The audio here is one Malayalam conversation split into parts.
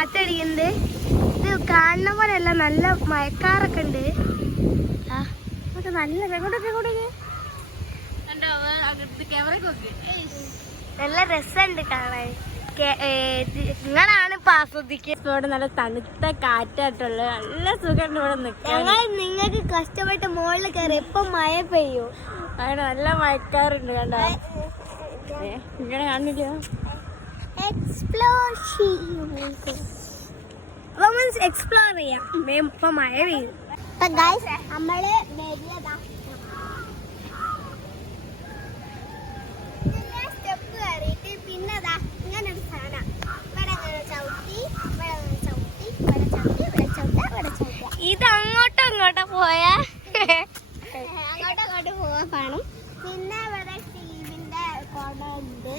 കാറ്റടിക്കുന്നുണ്ട്. ഇത് കാണുന്ന പോലെയല്ല, നല്ല മഴക്കാറൊക്കെ ഉണ്ട്. നല്ല നല്ല രസമുണ്ട് കാണാൻ. നിങ്ങളാണ് ഇപ്പൊ ആസ്വദിക്കുക. ഇവിടെ നല്ല തണുത്ത കാറ്റായിട്ടുള്ളത്, നല്ല സുഖമുണ്ട് ഇവിടെ നിൽക്കാൻ. നിങ്ങൾക്ക് കഷ്ടപ്പെട്ട് മുകളിൽ കയറി ഇപ്പൊ മഴ പെയ്യൂ. അങ്ങനെ നല്ല മഴക്കാറുണ്ട്. കണ്ടോ ഇങ്ങനെ കാണില്ല. എക്സ്പ്ലോർ ചെയ്യാം. ഇപ്പൊ മഴ പെയ്യും. നമ്മള് സ്റ്റെപ്പ് കയറിയിട്ട് പിന്നെതാ ഇങ്ങനെ ഒരു സാധനം ഇവിടെ അങ്ങനെ ചവിട്ടി ഇവിടെ ചവിട്ടി ഇവിടെ ചവിട്ടി ഇവിടെ ചവിട്ട ഇവിടെ ചവിട്ട. ഇത് അങ്ങോട്ടോ പോയാ അങ്ങോട്ട് പോവാൻ കാണും. പിന്നെ ഇവിടെ ടിവിന്റെ കൊട ഉണ്ട്.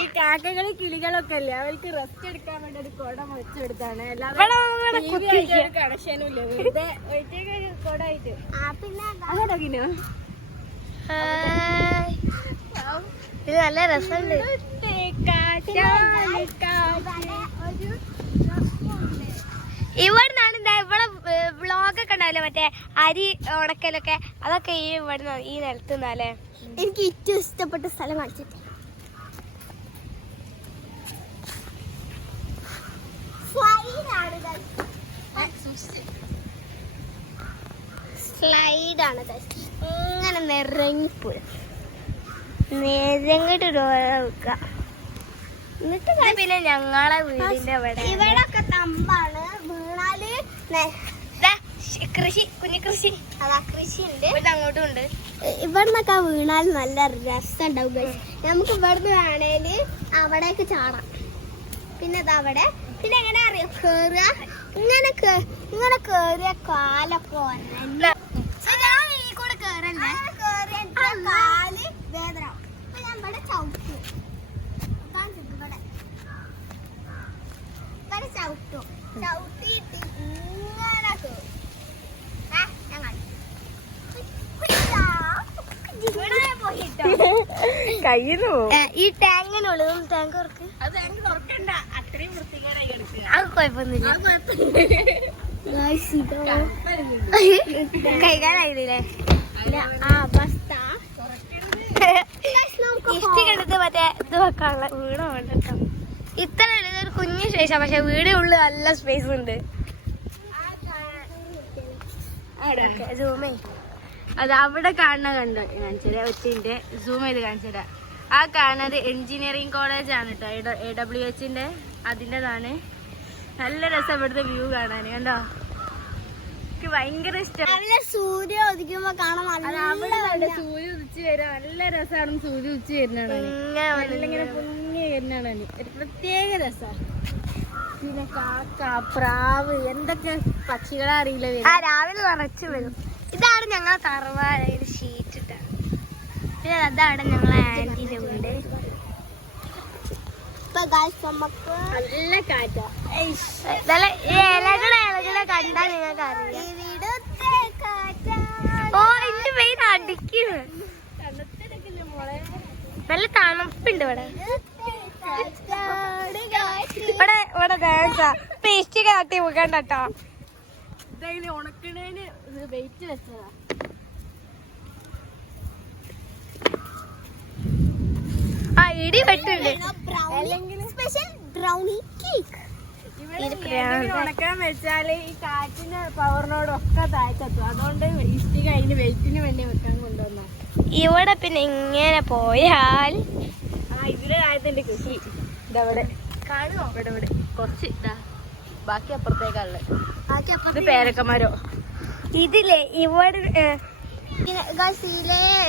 ഈ കാക്കകള് കിളികളൊക്കെ അല്ലേ, അവർക്ക് റെസ്റ്റ് എടുക്കാൻ വേണ്ടി ഒരു കുട വെച്ചെടുത്താണ്. അല്ലാതെ കണക്ഷനും ഇല്ല, വെറുതെ കുട ആയിട്ട്. അങ്ങോട്ടോ ഇത് നല്ല രസമുണ്ട്. ഇവിടെ നിന്നാണ് ഇവിടെ വ്ളോഗൊക്കെ ഉണ്ടാവില്ലേ, മറ്റേ അരി ഉണക്കലൊക്കെ, അതൊക്കെ ഈ ഇവിടെ ഈ നിലത്ത് നിന്നാലേ. എനിക്ക് ഏറ്റവും ഇഷ്ടപ്പെട്ട സ്ഥലം കാണിച്ചിട്ട് സ്ലൈഡാണ്. ഇങ്ങനെ നിറങ്ങിപ്പോയി നിരങ്ങിട്ട് വെക്ക. എന്നിട്ട് പിന്നെ ഞങ്ങളെ വീടിന്റെ ഇവിടൊക്കെ തമ്പാണ്. വീണാല് കൃഷി, കുഞ്ഞിക്കൃഷി, അതാ കൃഷി ഉണ്ട്. ഇവിടെ അങ്ങോട്ടും ഉണ്ട്. ഇവിടുന്നൊക്കെ വീണാൽ നല്ല രസം ഉണ്ടാവും. നമുക്ക് ഇവിടുന്ന് വേണേല് അവിടേക്ക് ചാടാം. പിന്നെ അതവിടെ പിന്നെ എങ്ങനെ അറിയാം കേറുക. ഇങ്ങനെ കേറിയ കാലൊക്കെ ഈ കൂടെ കേറണ്ടേ, കാല് വേദന. അപ്പൊ ഞാൻ ഇവിടെ ചവിട്ടും, ഇവിടെ ചവിട്ടും. ചവിട്ടിയിട്ട് ഇങ്ങനെ കയ്യിലോ ഈ ടാങ്കിനുള്ളിൽ ടാങ്ക് തുറക്കണ്ട, അത്രയും വൃത്തികേടായി കിടക്കുക. അത് കുഴപ്പമൊന്നുമില്ല. കൈകാലായില്ലേ ഇഷ്ടിക്കെടുത്ത് മറ്റേ ഇത് വെക്കാനുള്ള വീട് വേണ്ട. ഇത്ര ഒരു കുഞ്ഞു സ്പേസാ, പക്ഷെ വീട് ഉള്ളിൽ നല്ല സ്പേസ് ഉണ്ട്. സൂമേ അത് അവിടെ കാണുന്ന കണ്ടോ കാണിച്ചത് ഒറ്റ സൂം ചെയ്ത് കാണിച്ചതാ. ആ കാണുന്നത് എഞ്ചിനീയറിംഗ് കോളേജ് ആണ് കേട്ടോ, AWHന്റെ അതിൻ്റെതാണ്. നല്ല രസം ഇവിടുത്തെ വ്യൂ കാണാൻ. കണ്ടോ, എനിക്ക് ഭയങ്കര ഇഷ്ടം. സൂര്യ ഉദിക്കുമ്പോ കാണാൻ അവിടെ സൂര്യ ഉദിച്ച് വരാൻ നല്ല രസമാണ്. സൂര്യ ഉദിച്ച് വരുന്നതാണ്, ഇങ്ങനെ കുഞ്ഞു വരുന്നതാണ്, ഒരു പ്രത്യേക രസമാണ്. പിന്നെ കാക്ക, പ്രാവ്, എന്തൊക്കെ പക്ഷികളെ അറിയില്ല. രാവിലെ നിറച്ച് വരും. ഇതാണ് ഞങ്ങളെ തറവാട്, ഷീറ്റ് ഇട്ടാണ്. പിന്നെ അതാണ് ഞങ്ങളെ ആന്റിന്റെ വീട്. നല്ല കാറ്റാ. ഇലകളെ കണ്ടാ നിങ്ങൾക്ക് അറിയാം. ഓ എന്റെ പേര് അടിക്കുന്നു. നല്ല തണുപ്പുണ്ട് ഇവിടെ. ഇവിടെ ഡാൻസാ. പേസ്റ്റ് കാട്ടി വെക്കണ്ടോ. ഇതങ്ങനെ ഉണക്കണേന് വെയിറ്റ് വെച്ചതാ. ആ ഇടി വെട്ടുണ്ട്. Special brownie cake. ഉണക്കാൻ വെച്ചാല് ഈ കാറ്റിന്റെ പവറിനോടൊക്കെ താഴ്ത്തെത്തും. അതുകൊണ്ട് ഇഷ്ടിക അതിന് വെയിറ്റിന് വേണ്ടി വെക്കാൻ കൊണ്ടുവന്ന. ഇവിടെ പിന്നെ ഇങ്ങനെ പോയാൽ ഇവിടെ ആയതിന്റെ കൃഷി ഇതവിടെ കാണുമോ? ഇവിടെ കുറച്ച് ഇതാ, ബാക്കി അപ്പുറത്തേക്കുള്ള പേരക്കന്മാരോ. ഇതില്ലേ ഇവിടെ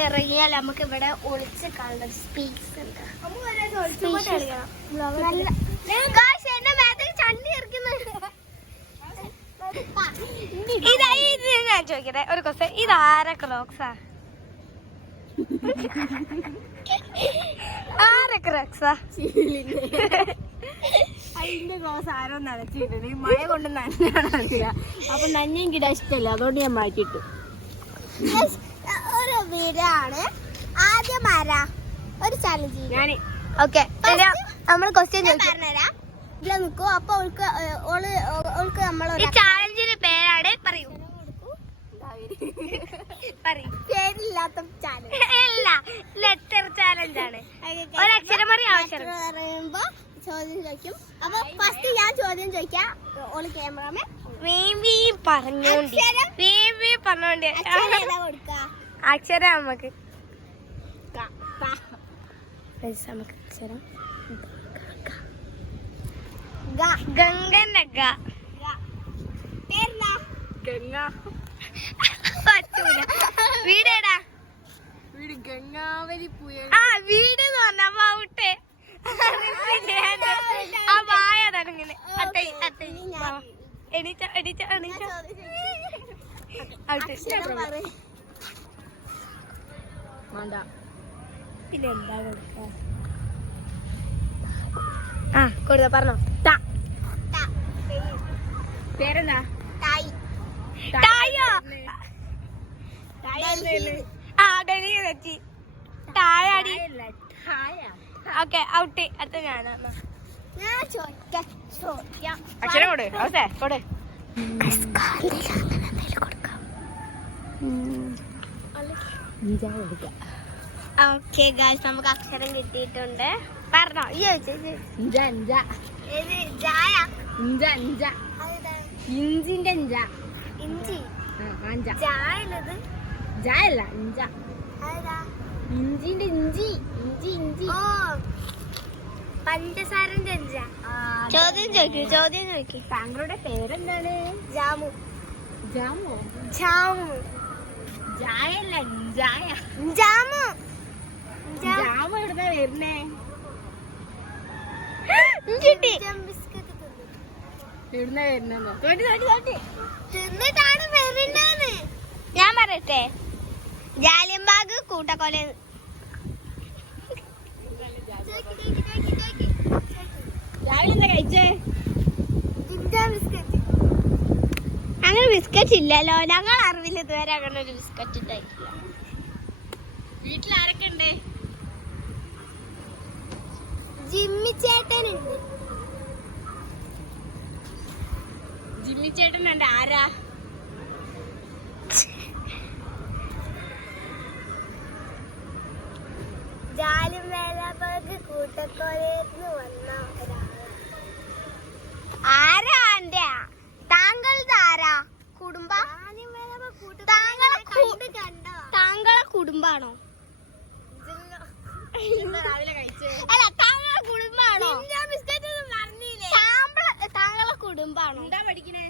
ഇറങ്ങിയാൽ നമുക്ക് ഇവിടെ ഒളിച്ച് കാണുന്ന സ്പേസ് ഉണ്ട്. ഞാൻ ചോദിക്കട്ടെ ഒരു ക്വസ്റ്റ്യൻ, ഇത് ആരെ ക്രോക്സാ? ആരെ ക്രോക്സാ? അതിന്റെ ക്ലോസ് ആരോ നനച്ചിട്ടുണ്ട്. മഴ കൊണ്ട് നനഞ്ഞാണ് അറിയില്ല. അപ്പൊ നനഞ്ഞും കിടാൻ ഇഷ്ടമല്ല, അതുകൊണ്ട് ഞാൻ മാറ്റിട്ടു. ഒരു വീടാണ്. ആദ്യം ആരാ? ഒരു ചാലഞ്ച് ഞാൻ ഓക്കെ നമ്മൾ ക്വസ്റ്റ്യൻ പറഞ്ഞുതരാം ഇതിൽ നിൽക്കൂ അപ്പൊ ഓൾക്ക് നമ്മൾ ചാലഞ്ചിന്റെ പേരാണ് പറയൂ പേരില്ലാത്ത ചാലഞ്ച് അല്ല ലെറ്റർ ചാലഞ്ച് ആണ് ഒരക്ഷരം പറയുമ്പോ ചോദ്യം ചോദിക്കും അപ്പൊ ഫസ്റ്റ് ഞാൻ ചോദ്യം ചോദിക്കാം ഓള് ക്യാമറമാൻ പറഞ്ഞോണ്ട് കൊടുക്ക അക്ഷരം നമുക്ക് അക്ഷരം ഗംഗന്റെ ഗംഗ പറ്റൂല വീടേടാ വീട് ഗംഗാവലി പുഴ ആ വീട് എന്ന് പറഞ്ഞ ഔട്ട് ആ വായ തടങ്ങനെ എണീച്ച എണീച്ച എണീച്ച പിന്നെ എന്താ കൊടുക്ക ആ കൊടുത്ത പറഞ്ഞോ പേരെന്താ ഡൽഹി വെച്ചി താഴാടി ഓക്കെ ഔട്ട് അടുത്ത ഞാനാ അക്ഷരം കൊടു അവസേ കൊടു ഓക്കെ ഗായ്സ് നമുക്ക് അക്ഷരം കിട്ടിയിട്ടുണ്ട് പറഞ്ഞോ ഇഞ്ചിന്റെ ഇഞ്ചി ജായല്ല ഇഞ്ച ഇഞ്ചിന്റെ ഇഞ്ചി ഇഞ്ചി ഇഞ്ചി പഞ്ചസാരന്റെ ഇഞ്ച ചോദ്യം ചോദിക്കൂ താങ്കളുടെ പേരെന്താണ് ജാമു ജാമു ജാമു ജായല്ല ജായ ജാമു ജാമു എവിടുന്ന വരുന്നേ എവിടുന്ന വരുന്നെന്നോ തിന്നിട്ടാണ് വരുന്നത് ഞാൻ പറയട്ടെ ജാലിയൻബാഗ് കൂട്ടക്കൊല അങ്ങനെ ബിസ്ക്കറ്റ് ഇല്ലല്ലോ ഞങ്ങൾ അറിവില്ല ഇതുവരെ അങ്ങനെ ഒരു ബിസ്ക്കറ്റ് ഉണ്ടായിട്ടില്ല വീട്ടിൽ ആരൊക്കെ ഉണ്ട് ജിമ്മി ചേട്ടനുണ്ട് ജിമ്മി ചേട്ടനുണ്ട് ആരാ ജാലിയൻവാലാബാഗ് കൂട്ടക്കൊലന്ന് വന്ന ആരാ എന്റെ താങ്കളുടെ ആരാ കുടുംബ താങ്കളെ കുടുംബാണോ അല്ല താങ്കളെ കുടുംബാണോ താങ്കളെ കുടുംബാണോ എന്താ പഠിക്കണേ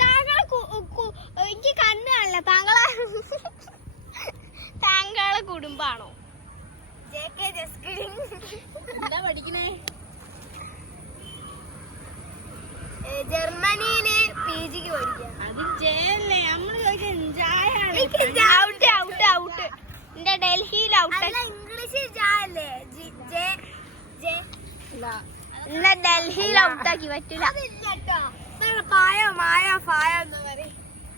താങ്കളെ എനിക്ക് കണ്ണ് കാണില്ല താങ്കളെ കുടുംബാണോ എന്താ പഠിക്കണേ ജർമ്മനിയില് PG ക്ക് പഠിക്കാം അത് ജയല്ലേ നമ്മള് എന്റെ ഡൽഹിയിൽ ഔട്ട് ഇംഗ്ലീഷ് ജയല്ലേ എന്നാ ഡൽഹിയിൽ ഔട്ടാക്കി പറ്റൂല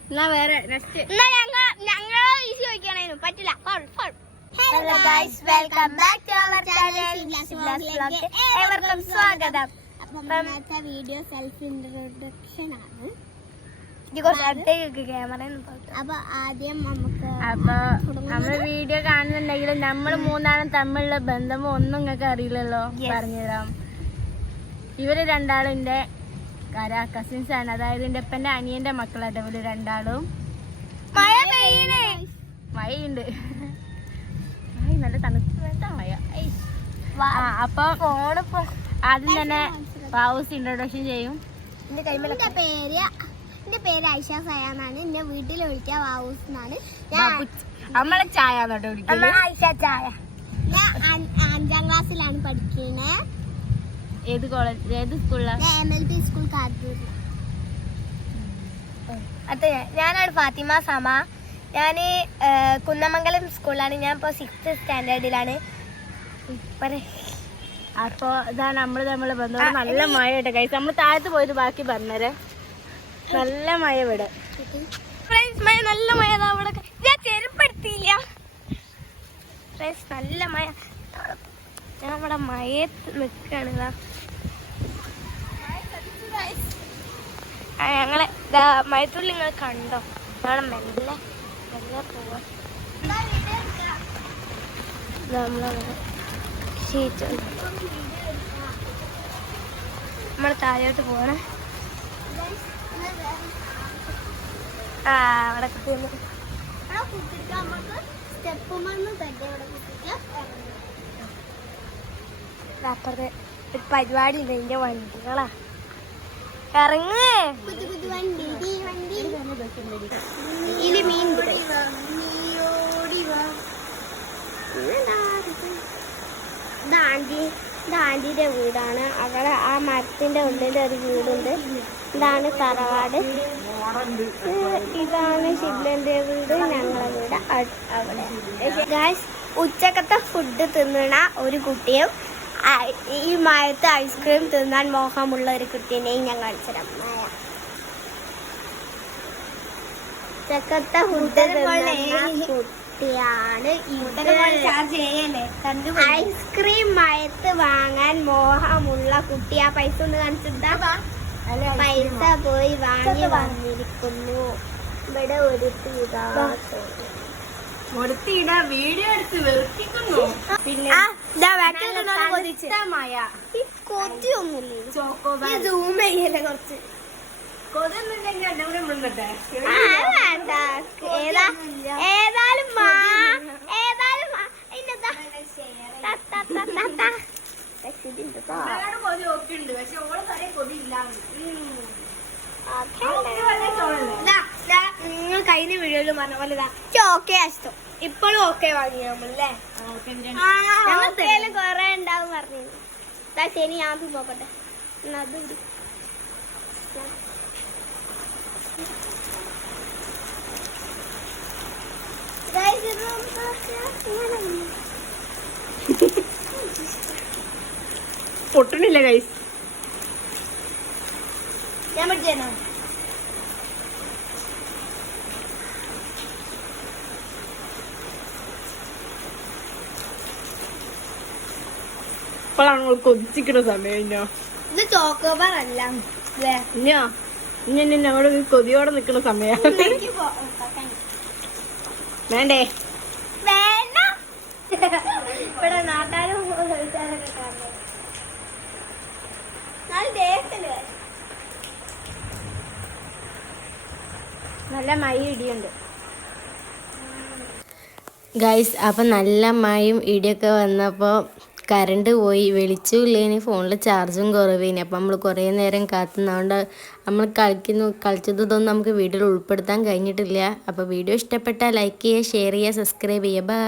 എന്നാ വേറെ എന്നാ ഞങ്ങൾ ഈസി ചോദിക്കണേനും പറ്റില്ല hello guys welcome back to our channel ഏവർക്കും സ്വാഗതം ഇന്നത്തെ വീഡിയോ സെൽഫ് ഇൻട്രൊഡക്ഷൻ ആണ് അപ്പൊ ആദ്യം നമ്മള് വീഡിയോ കാണുന്നുണ്ടെങ്കിലും നമ്മള് മൂന്നാളും തമ്മിലുള്ള ബന്ധമോ ഒന്നും നിങ്ങൾക്ക് അറിയില്ലല്ലോ പറഞ്ഞുതരാം ഇവര് രണ്ടാളും എന്റെ കസിൻസ് ആണ് അതായത് എന്റെ അപ്പന്റെ അനിയന്റെ മക്കളായിട്ട് ഇവര് രണ്ടാളും മഴയുണ്ട് നല്ല തണുത്ത മഴ അപ്പൊ ആദ്യം തന്നെ പാവൂസ് ഇൻട്രൊഡക്ഷൻ ചെയ്യും എന്റെ പേര് ഐഷ സയാന്നാണ് എന്നെ വീട്ടിൽ വിളിക്കുക വാവൂസ് എന്നാണ് നമ്മളെ ചായ ഐഷ ചായ ഞാൻ 5ാം ക്ലാസ്സിലാണ് പഠിക്കുന്നത് ഏത് കോളേജ് ഏത് സ്കൂളിലാണ് MLP സ്കൂൾ കാട്ടൂർ അതെ ഞാനാണ് ഫാത്തിമ സമ ഞാൻ കുന്നമംഗലം സ്കൂളിലാണ് ഞാൻ ഇപ്പോൾ 6th സ്റ്റാൻഡേർഡിലാണ് അപ്പോൾ ഇതാണ് നമ്മൾ തമ്മിൽ ബന്ധം നല്ല മഴ കേട്ടോ കൈസ് നമ്മൾ താഴത്ത് പോയിട്ട് ബാക്കി പറഞ്ഞേരെ നല്ല മഴ ഇവിടെ മഴ നല്ല മഴ അവിടെ ഞാൻ ചെരുപ്പെടുത്തിയില്ല നല്ല മഴ. ഞാൻ ഇവിടെ മഴയത്ത് നിൽക്കുകയാണ്. ഞങ്ങളെ മഴത്തുള്ളി നിങ്ങൾ കണ്ടോ? ഞങ്ങളെ മെല്ലെ മെല്ലെ പോവാ. നമ്മളവിടെ ഷീറ്റ് നമ്മൾ താഴോട്ട് പോവാണ്. അവിടെ കുട്ടികൾ അപ്പുറത്തെ ഒരു പരിപാടി ഉണ്ട്. ഇതിന്റെ വണ്ടികളാ ഇറങ്ങ്. ഇതില് മീൻ ആന്റിയുടെ വീടാണ്. അവിടെ ആ മരത്തിന്റെ ഉള്ളിൽ ഒരു വീടുണ്ട്. ഇതാണ് തറവാട്. ഇതാണ് ഷിബ്ലന്റെ വീട്. ഞങ്ങളെ വീട് അവിടെ. ഗായ്സ്, ഉച്ചക്കത്തെ ഫുഡ് തിന്നണ ഒരു കുട്ടിയും ഈ മഴത്ത് ഐസ്ക്രീം തിന്നാൻ മോഹമുള്ള ഒരു കുട്ടീനെയും ഞാൻ കാണിച്ചുതരാം. ഉച്ചക്കത്തെ ഫുഡ് കുട്ടിയാണ് ഐസ്ക്രീം മഴത്ത് വാങ്ങാൻ മോഹമുള്ള കുട്ടി. ആ പൈസ ഒന്ന് കാണിച്ചിട്ടാ. പൈസ പോയി വാങ്ങി വന്നിരിക്കുന്നു. ഇവിടെ ഒരു വീഡിയോ എടുത്ത് വെറുപ്പിക്കുന്നു. പിന്നെ കൊതിയൊന്നുമില്ല കുറച്ച്. ഏതായാലും നിങ്ങൾ കഴിഞ്ഞ വീഡിയോയിൽ പറഞ്ഞ പോലെ ഓക്കെ ഇഷ്ടം ഇപ്പോഴും ഓക്കെ വാങ്ങി നമ്മളല്ലേ. ഞങ്ങൾ കൊറേ ഉണ്ടാവും പറഞ്ഞു. ശരി, ഞാൻ പോകട്ടെ. അത് പൊട്ടണില്ല ഗൈസ്. ഞാൻ പഠിച്ചോ. ഇപ്പോഴാണ് നമ്മൾ കൊതിച്ചിക്കുന്ന സമയം. ഇത് ചോക്കോബാർ അല്ല ഇനി ഞങ്ങളുടെ കൊതിയോടെ നിൽക്കുന്ന സമയം. വേണ്ടേ? വേണ്ട. ഇവിടെ നാട്ടാരും നല്ല മഴ ഇടിയുണ്ട് ഗൈസ്. അപ്പം നല്ല മഴയും ഇടിയൊക്കെ വന്നപ്പോൾ കറണ്ട് പോയി. വെളിച്ചമില്ലേന് ഫോണിൽ ചാർജും കുറവേന്. അപ്പം നമ്മൾ കുറേ നേരം കാത്തുന്നതുകൊണ്ട് നമ്മൾ കളിച്ചതൊന്നും നമുക്ക് വീഡിയോയിൽ ഉൾപ്പെടുത്താൻ കഴിഞ്ഞിട്ടില്ല. അപ്പോൾ വീഡിയോ ഇഷ്ടപ്പെട്ടാൽ ലൈക്ക് ചെയ്യുക, ഷെയർ ചെയ്യുക, സബ്സ്ക്രൈബ് ചെയ്യുക. ബൈ.